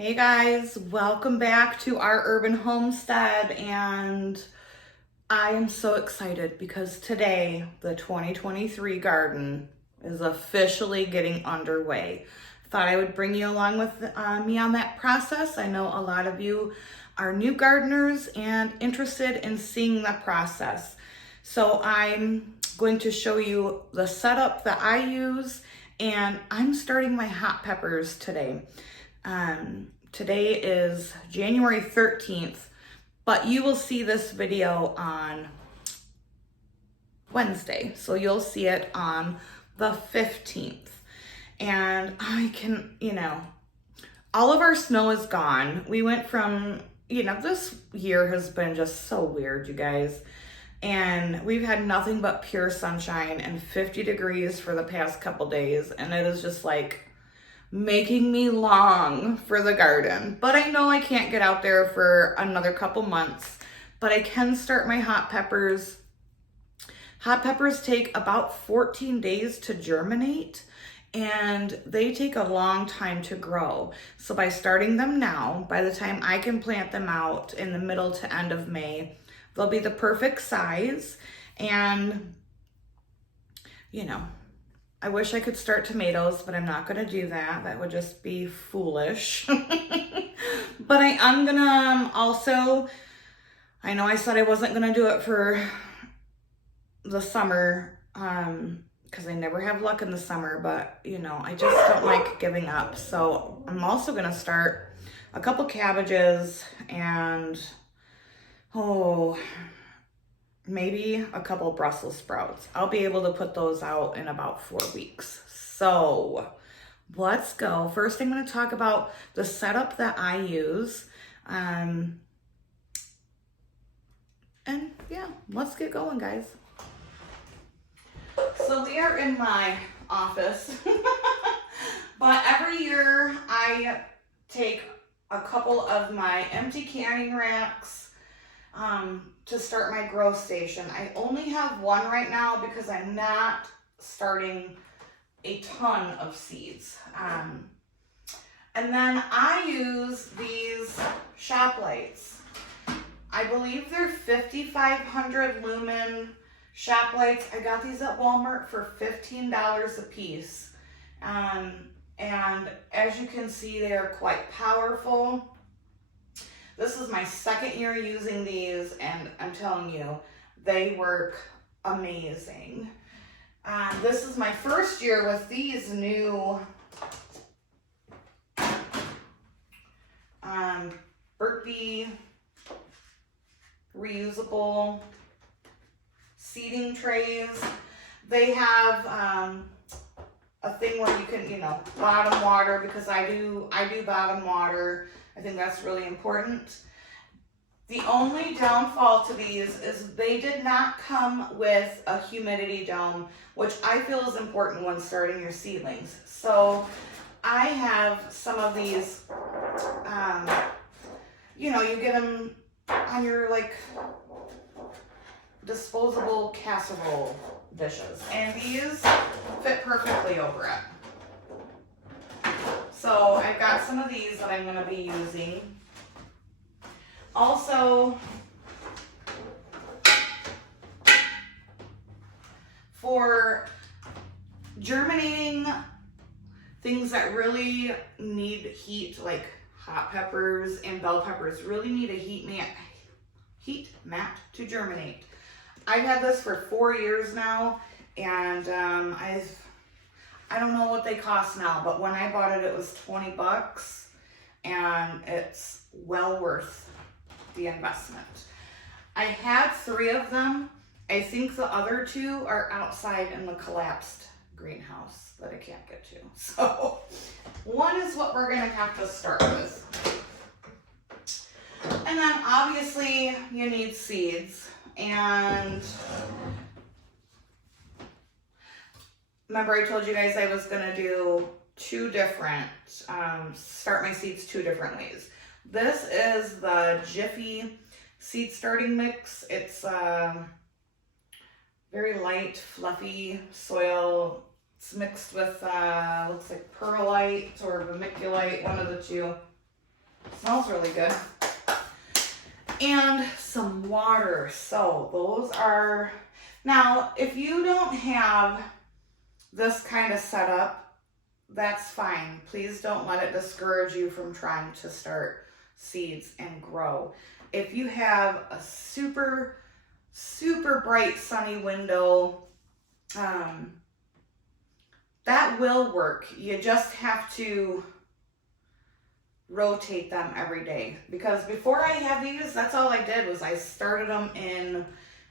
Hey guys, welcome back to our urban homestead, and I am so excited because today the 2023 garden is officially getting underway. Thought I would bring you along with me on that process. I know a lot of you are new gardeners and interested in seeing the process. So I'm going to show you the setup that I use, and I'm starting my hot peppers today. Today is January 13th, but you will see this video on Wednesday. So you'll see it on the 15th. And I can, all of our snow is gone. We went from, this year has been just so weird, you guys. And we've had nothing but pure sunshine and 50 degrees for the past couple days. And it is just like making me long for the garden. But I know I can't get out there for another couple months, but I can start my hot peppers. Hot peppers take about 14 days to germinate, and they take a long time to grow. So by starting them now, by the time I can plant them out in the middle to end of May, they'll be the perfect size. And, I wish I could start tomatoes, but I'm not gonna do that. That would just be foolish. But I am gonna also, I know I said I wasn't gonna do it for the summer, because I never have luck in the summer, but I just don't like giving up. So I'm also gonna start a couple cabbages and, maybe a couple Brussels sprouts. I'll be able to put those out in about 4 weeks. So let's go. First, I'm going to talk about the setup that I use. And yeah, let's get going, guys. So we are in my office, but every year I take a couple of my empty canning racks to start my grow station. I only have one right now because I'm not starting a ton of seeds. And then I use these shop lights. I believe they're 5,500 lumen shop lights. I got these at Walmart for $15 a piece. And as you can see, they are quite powerful. This is my second year using these, and I'm telling you, they work amazing. This is my first year with these new Burpee reusable seeding trays. They have a thing where you can, bottom water, because I do bottom water. I think that's really important. The only downfall to these is they did not come with a humidity dome, which I feel is important when starting your seedlings. So I have some of these, you get them on your disposable casserole dishes, and these fit perfectly over it. So I've got some of these that I'm going to be using. Also, for germinating things that really need heat, like hot peppers and bell peppers, really need a heat mat to germinate. I've had this for 4 years now, and I don't know what they cost now, but when I bought it, it was 20 bucks, and it's well worth the investment. I had 3 of them. I think the other 2 are outside in the collapsed greenhouse that I can't get to. So one is what we're gonna have to start with. And then obviously you need seeds. And remember I told you guys I was gonna do 2 different, start my seeds 2 different ways. This is the Jiffy seed starting mix. It's very light, fluffy soil. It's mixed with, looks like perlite or vermiculite, one of the 2. Smells really good. And some water. So those are, now if you don't have this kind of setup, that's fine. Please don't let it discourage you from trying to start seeds and grow. If you have a super, super bright sunny window, that will work. You just have to rotate them every day. Because before I had these, that's all I did was I started them in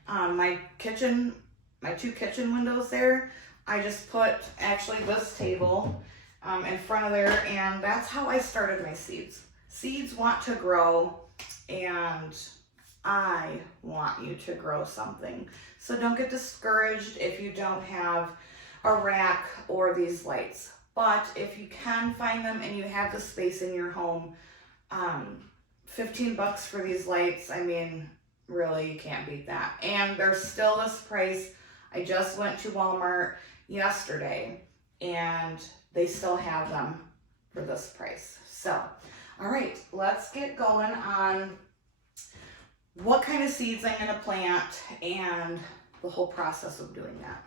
my kitchen, my 2 kitchen windows there. I just put actually this table in front of there, and that's how I started my seeds. Seeds want to grow, and I want you to grow something. So don't get discouraged if you don't have a rack or these lights. But if you can find them and you have the space in your home, 15 bucks for these lights, I mean, really, you can't beat that. And they're still this price. I just went to Walmart yesterday and they still have them for this price. So, all right, let's get going on what kind of seeds I'm gonna plant and the whole process of doing that.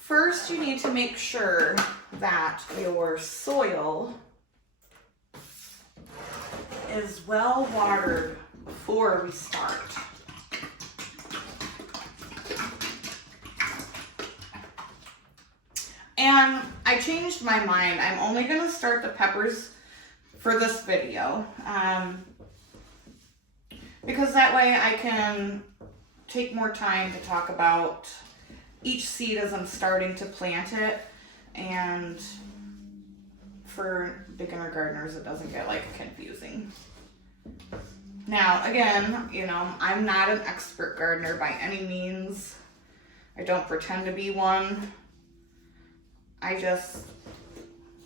First, you need to make sure that your soil is well watered before we start. And I changed my mind. I'm only going to start the peppers for this video because that way I can take more time to talk about each seed as I'm starting to plant it, and for beginner gardeners it doesn't get like confusing. Now again, you know, I'm not an expert gardener by any means. I don't pretend to be one. I just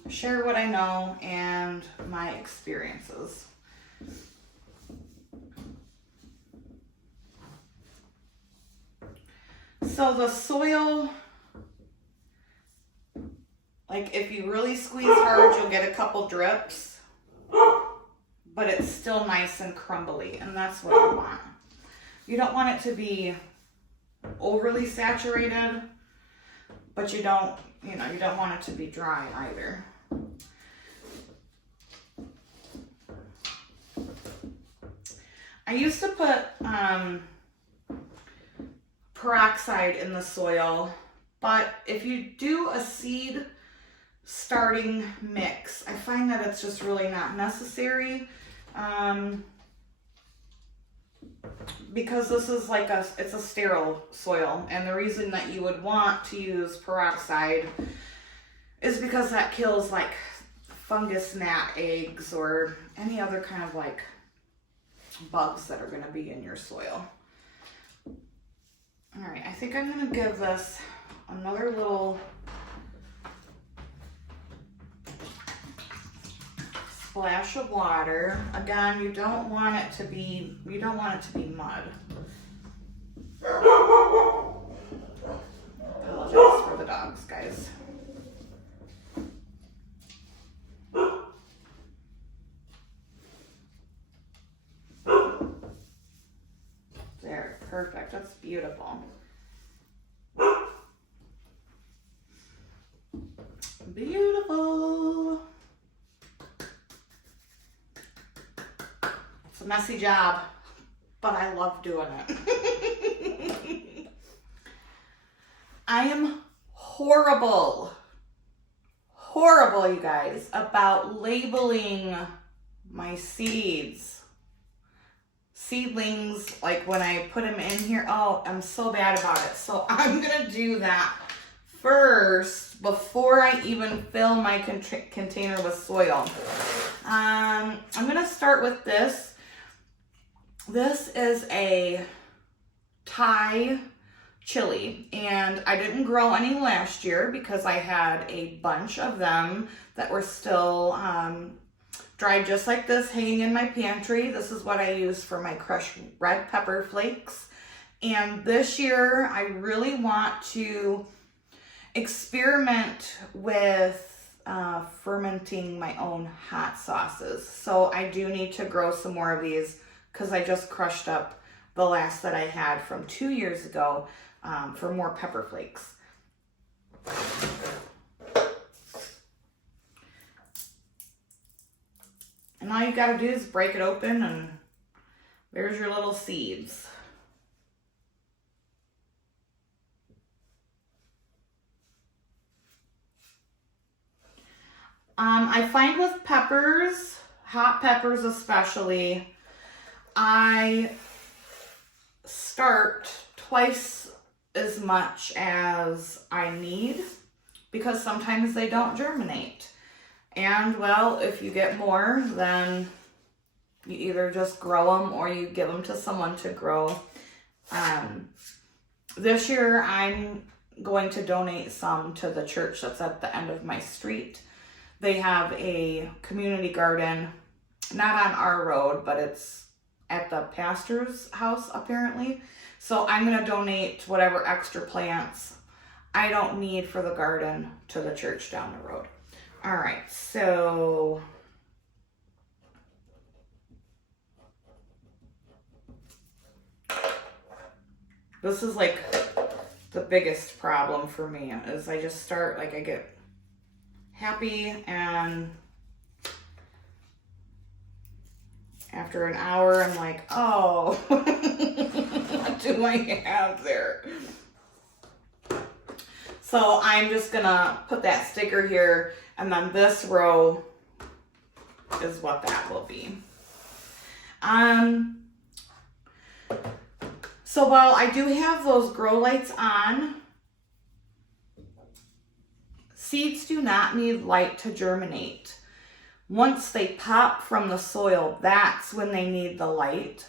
share what I know and my experiences. So the soil, like if you really squeeze hard, you'll get a couple drips, but it's still nice and crumbly, and that's what you want. You don't want it to be overly saturated, but you don't want it to be dry either. I used to put peroxide in the soil, but if you do a seed starting mix, I find that it's just really not necessary because this is like it's a sterile soil, and the reason that you would want to use peroxide is because that kills like fungus gnat eggs or any other kind of like bugs that are going to be in your soil. All right, I think I'm going to give this another little splash of water. Again, you don't want it to be mud. Apologize for the dogs, guys. There, perfect. That's beautiful. Beautiful. It's a messy job, but I love doing it. I am horrible, you guys, about labeling my seeds. Seedlings, like when I put them in here, oh, I'm so bad about it. So I'm gonna do that first before I even fill my container with soil. I'm gonna start with this. This is a Thai chili, and I didn't grow any last year because I had a bunch of them that were still dried just like this hanging in my pantry. This is what I use for my crushed red pepper flakes. And this year I really want to experiment with fermenting my own hot sauces. So I do need to grow some more of these because I just crushed up the last that I had from 2 years ago for more pepper flakes. And all you gotta do is break it open and there's your little seeds. I find with peppers, hot peppers especially, I start twice as much as I need because sometimes they don't germinate. And well, if you get more, then you either just grow them or you give them to someone to grow. This year I'm going to donate some to the church that's at the end of my street. They have a community garden, not on our road, but it's at the pastor's house apparently. So I'm going to donate whatever extra plants I don't need for the garden to the church down the road. All right, so this is like the biggest problem for me is I just start, like I get happy and after an hour I'm like, oh, what do I have there? So I'm just gonna put that sticker here and then this row is what that will be. So while I do have those grow lights on, seeds do not need light to germinate. Once they pop from the soil, that's when they need the light.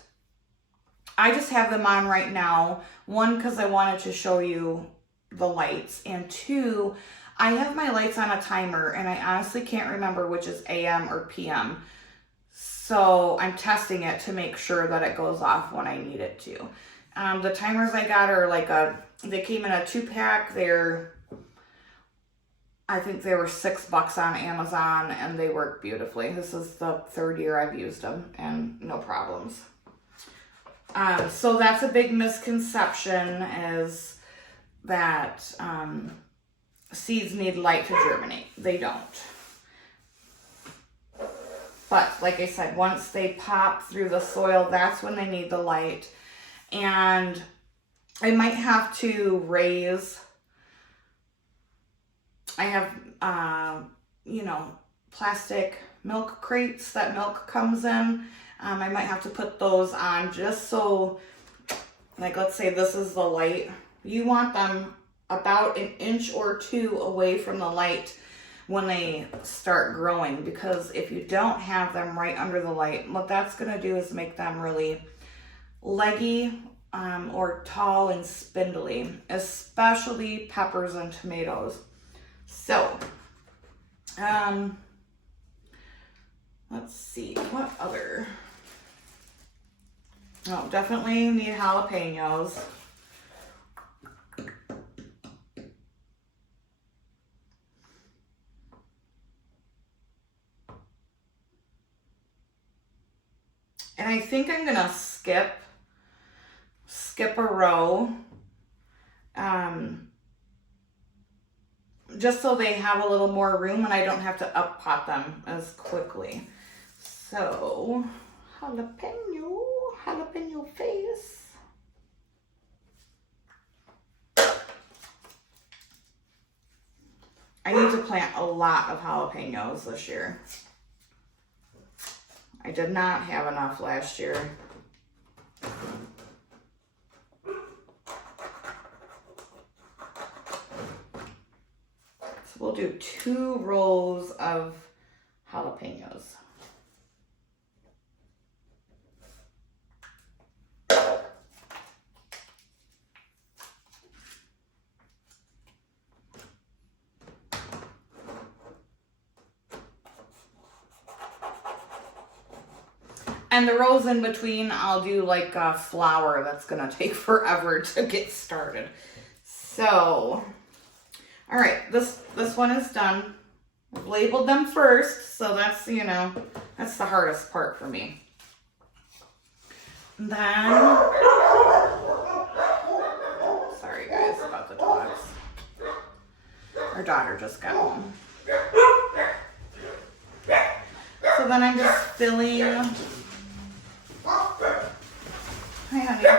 I just have them on right now. One, because I wanted to show you the lights, and two, I have my lights on a timer and I honestly can't remember which is AM or PM. So I'm testing it to make sure that it goes off when I need it to. The timers I got are like they came in a 2-pack. I think they were $6 on Amazon and they work beautifully. This is the 3rd year I've used them and no problems. So that's a big misconception is that seeds need light to germinate. They don't. But like I said, once they pop through the soil, that's when they need the light. And I might have to raise, I have, plastic milk crates that milk comes in. I might have to put those on just so, like, let's say this is the light. You want them about 1 inch or 2 away from the light when they start growing, because if you don't have them right under the light, what that's going to do is make them really leggy or tall and spindly, especially peppers and tomatoes. So, let's see, what other? Oh, definitely need jalapenos. And I think I'm gonna skip a row, just so they have a little more room and I don't have to up pot them as quickly. So, jalapeno face. I need to plant a lot of jalapenos this year. I did not have enough last year. So we'll do 2 rows of jalapenos. And the rows in between, I'll do like a flower that's gonna take forever to get started. So, all right, this one is done. I've labeled them first, so that's, you know, that's the hardest part for me. And then, sorry guys about the dogs. Our daughter just got home. So then I'm just filling. Hi, honey.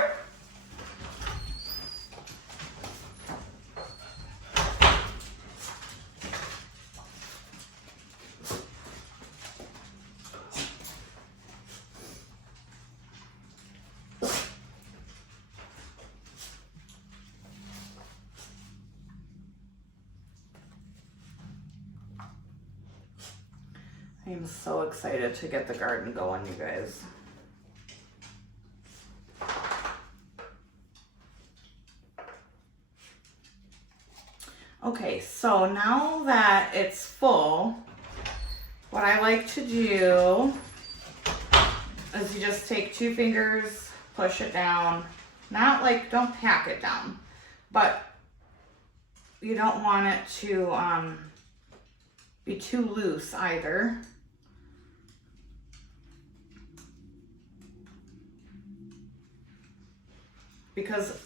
I am so excited to get the garden going, you guys. Okay, so now that it's full, what I like to do is you just take 2 fingers, push it down. Not like, don't pack it down, but you don't want it to be too loose either. Because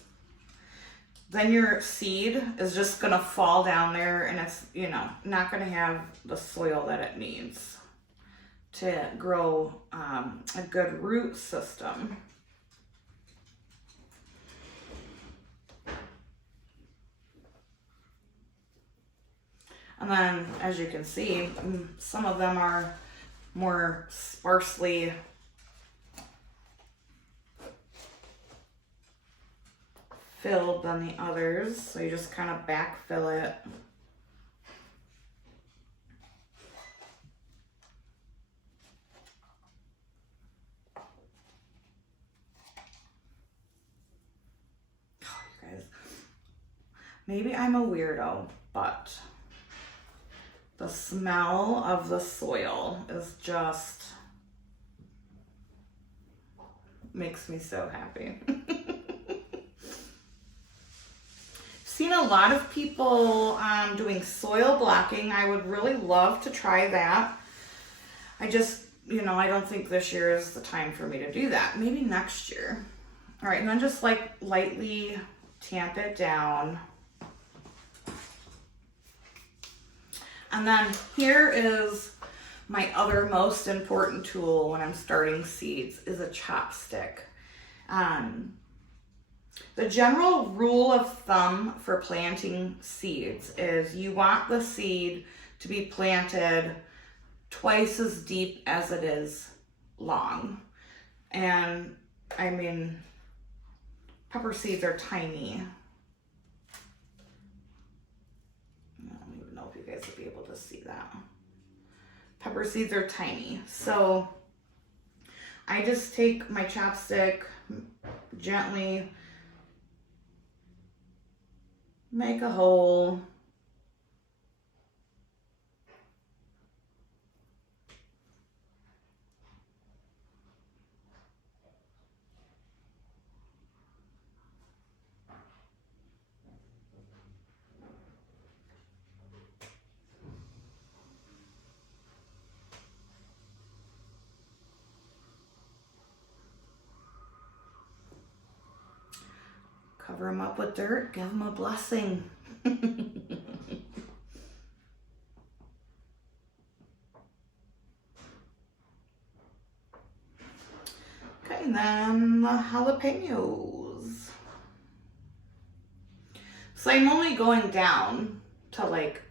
then your seed is just gonna fall down there and it's, you know, not gonna have the soil that it needs to grow a good root system. And then, as you can see, some of them are more sparsely filled than the others, so you just kind of backfill it. Oh, you guys, maybe I'm a weirdo, but the smell of the soil is just makes me so happy. Seen a lot of people doing soil blocking. I would really love to try that. I just, you know, I don't think this year is the time for me to do that. Maybe next year. All right, and then just like lightly tamp it down. And then here is my other most important tool when I'm starting seeds is a chopstick. The general rule of thumb for planting seeds is you want the seed to be planted twice as deep as it is long. And I mean, pepper seeds are tiny. I don't even know if you guys would be able to see that. Pepper seeds are tiny. So I just take my chopstick, gently make a hole. Cover them up with dirt, give them a blessing. Okay, and then the jalapenos. So I'm only going down to like,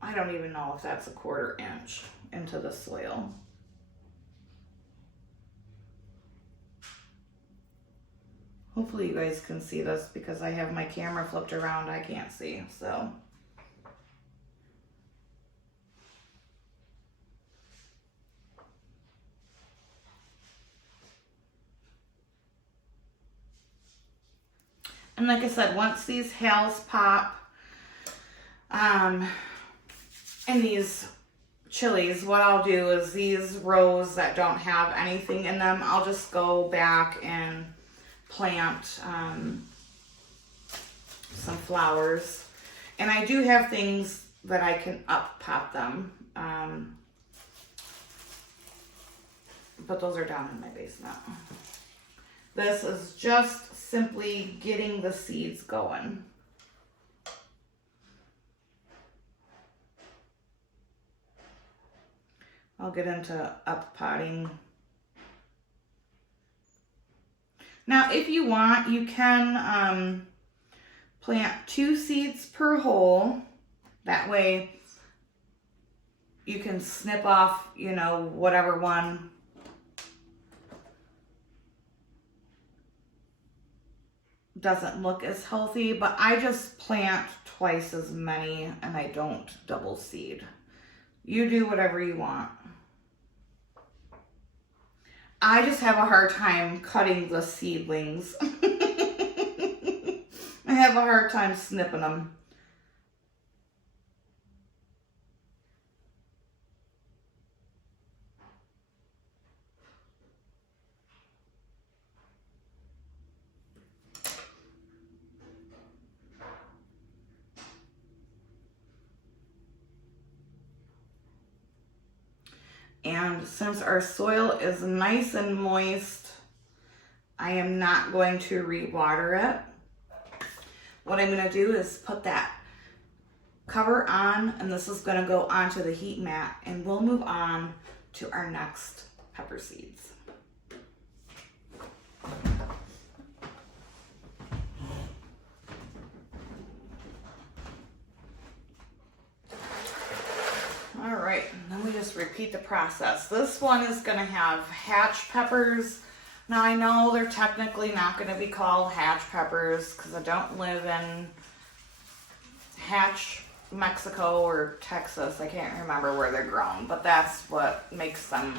I don't even know if that's a 1/4 inch into the soil. Hopefully you guys can see this because I have my camera flipped around. I can't see, so. And like I said, once these hails pop, in these chilies, what I'll do is these rows that don't have anything in them, I'll just go back and plant some flowers. And I do have things that I can up pop them But those are down in my basement. This is just simply getting the seeds going. I'll get into up potting. Now, if you want, you can plant 2 seeds per hole. That way you can snip off, you know, whatever one doesn't look as healthy, but I just plant twice as many and I don't double seed. You do whatever you want. I just have a hard time cutting the seedlings. I have a hard time snipping them. And since our soil is nice and moist, I am not going to re-water it. What I'm gonna do is put that cover on, and this is gonna go onto the heat mat, and we'll move on to our next pepper seeds. All right, then we just repeat the process. This one is gonna have hatch peppers. Now I know they're technically not gonna be called hatch peppers because I don't live in Hatch, Mexico or Texas. I can't remember where they're grown, but that's what makes them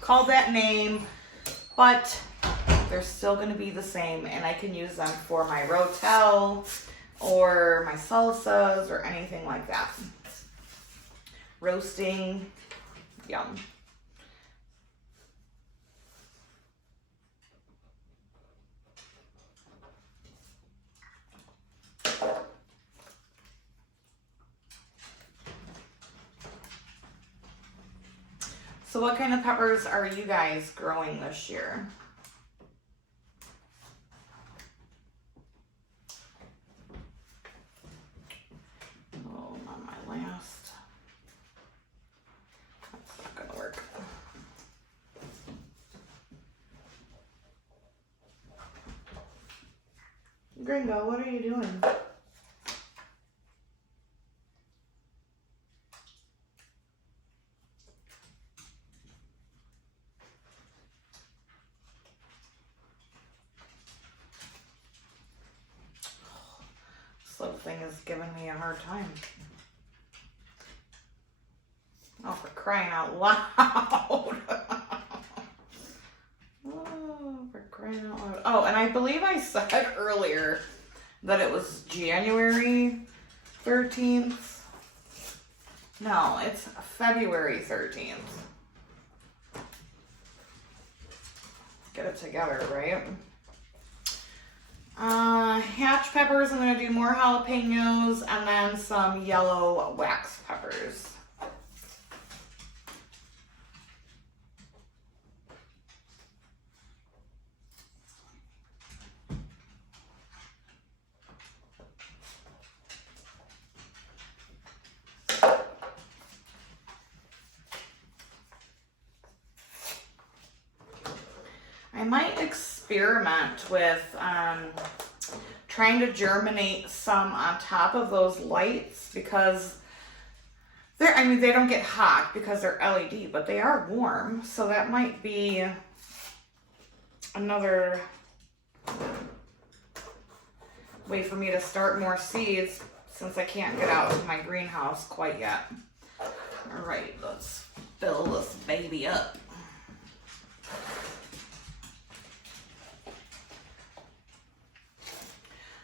called that name. But they're still gonna be the same, and I can use them for my rotel or my salsas or anything like that. Roasting, yum. So what kind of peppers are you guys growing this year? Oh, not my last. That's not gonna work. Gringo, what are you doing? This little thing is giving me a hard time. Oh, for crying out loud. Oh, for crying out loud. Oh, and I believe I said earlier that it was January 13th. No, it's February 13th. Get it together, right? Hatch peppers, I'm going to do more jalapenos and then some yellow wax peppers. I might experiment with trying to germinate some on top of those lights because I mean, they don't get hot because they're LED, but they are warm. So that might be another way for me to start more seeds since I can't get out of my greenhouse quite yet. All right, let's fill this baby up.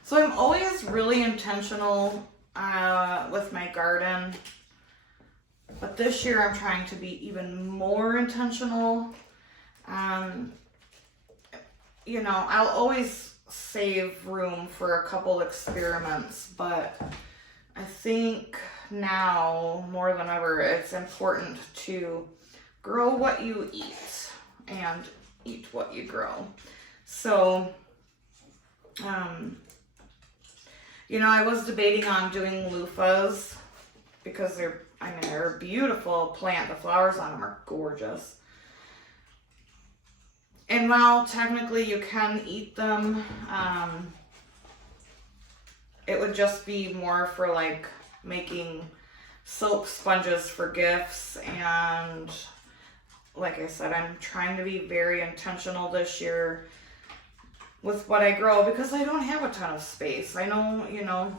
So I'm always really intentional with my garden, but this year I'm trying to be even more intentional. You know, I'll always save room for a couple experiments, but I think now more than ever, it's important to grow what you eat and eat what you grow. So, you know, I was debating on doing loofahs because they're a beautiful plant. The flowers on them are gorgeous. And while technically you can eat them, it would just be more for like making soap sponges for gifts. And like I said, I'm trying to be very intentional this year with what I grow because I don't have a ton of space. I know, you know,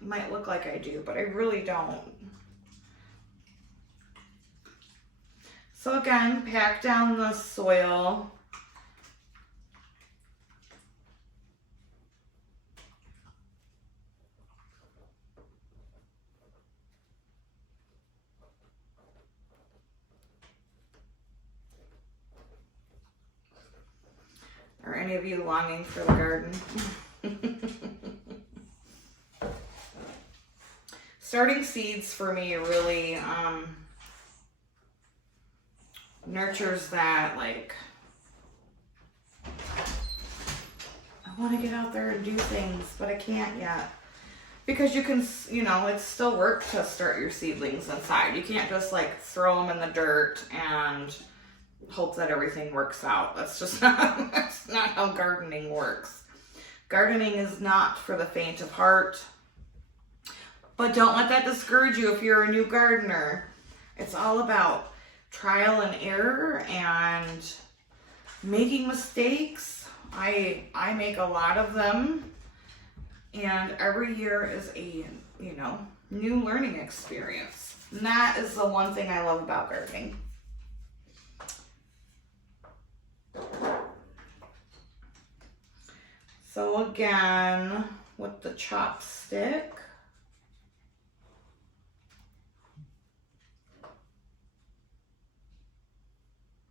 it might look like I do, but I really don't. So again, pack down the soil. Are any of you longing for the garden? Starting seeds for me really nurtures that, like, I want to get out there and do things, but I can't yet. Because you can, you know, it's still work to start your seedlings inside. You can't just like throw them in the dirt and hope that everything works out. That's just not, that's not how gardening works. Gardening is not for the faint of heart. But don't let that discourage you if you're a new gardener. It's all about trial and error and making mistakes. I make a lot of them. And every year is a, you know, new learning experience. And that is the one thing I love about gardening. So again, with the chopstick,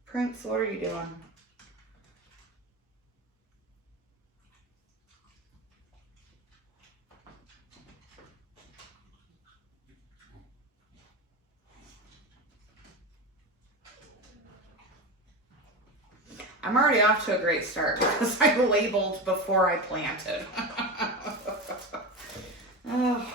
Prince, what are you doing? I'm already off to a great start because I labeled before I planted. Oh.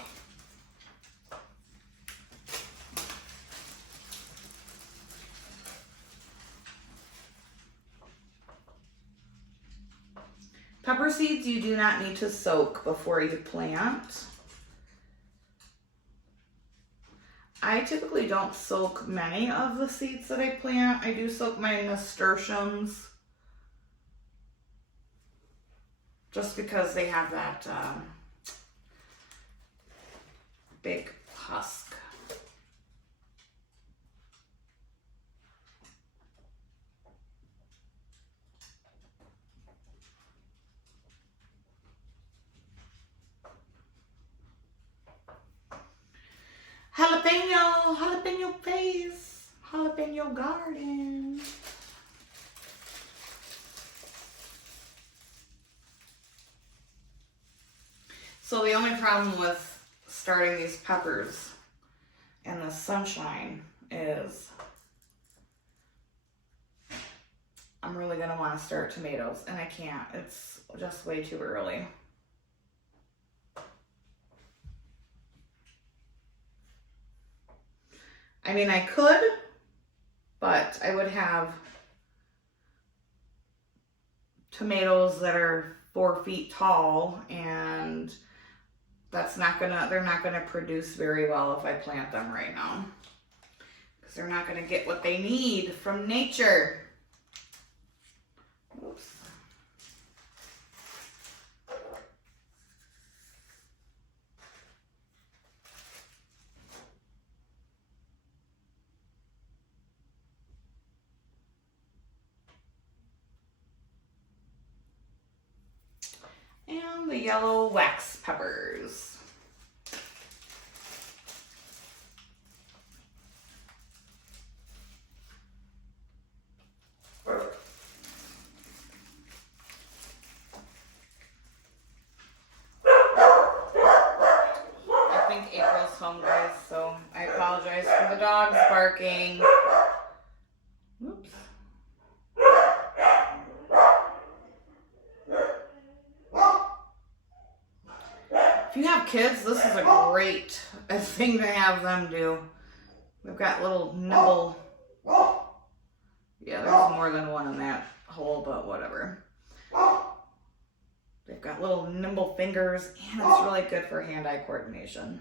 Pepper seeds you do not need to soak before you plant. I typically don't soak many of the seeds that I plant. I do soak my nasturtiums just because they have that big husk. Jalapeno, jalapeno face, jalapeno garden. So the only problem with starting these peppers in the sunshine is I'm really gonna want to start tomatoes and I can't. It's just way too early. I mean, I could, but I would have tomatoes that are 4 feet tall, and that's not gonna, they're not gonna produce very well if I plant them right now, because they're not gonna get what they need from nature. Oops. And the yellow wax peppers. I think April's home, guys. kids, this is a great thing to have them do. We've got little nimble, yeah, there's more than one in that hole, but whatever. They've got little nimble fingers, and it's really good for hand-eye coordination.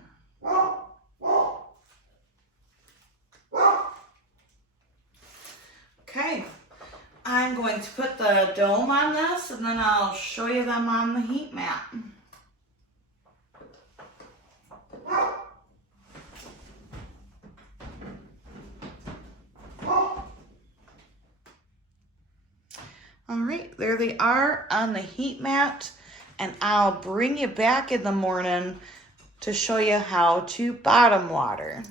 Okay, I'm going to put the dome on this, and then I'll show you them on the heat mat. All right, there they are on the heat mat, and I'll bring you back in the morning to show you how to bottom water.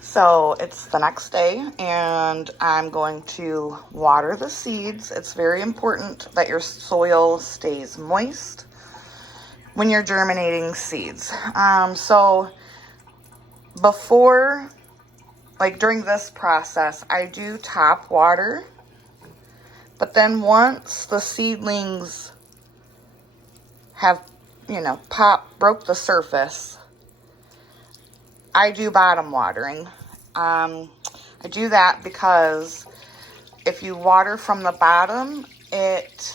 So it's the next day, and I'm going to water the seeds. It's very important that your soil stays moist when you're germinating seeds. So before, like during this process, I do top water. But then once the seedlings have, broke the surface, I do bottom watering. I do that because if you water from the bottom, it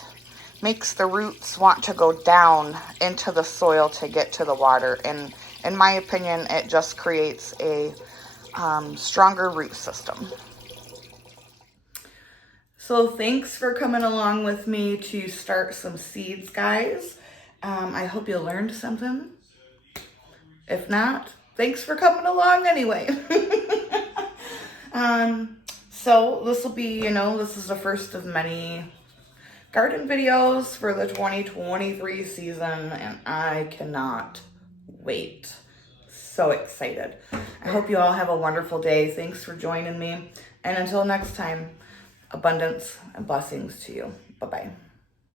makes the roots want to go down into the soil to get to the water. And in my opinion, it just creates a stronger root system. So thanks for coming along with me to start some seeds, guys. I hope you learned something. If not, thanks for coming along anyway. So this will be, this is the first of many garden videos for the 2023 season, and I cannot wait. So excited. I hope you all have a wonderful day. Thanks for joining me. And until next time, abundance and blessings to you. Bye-bye.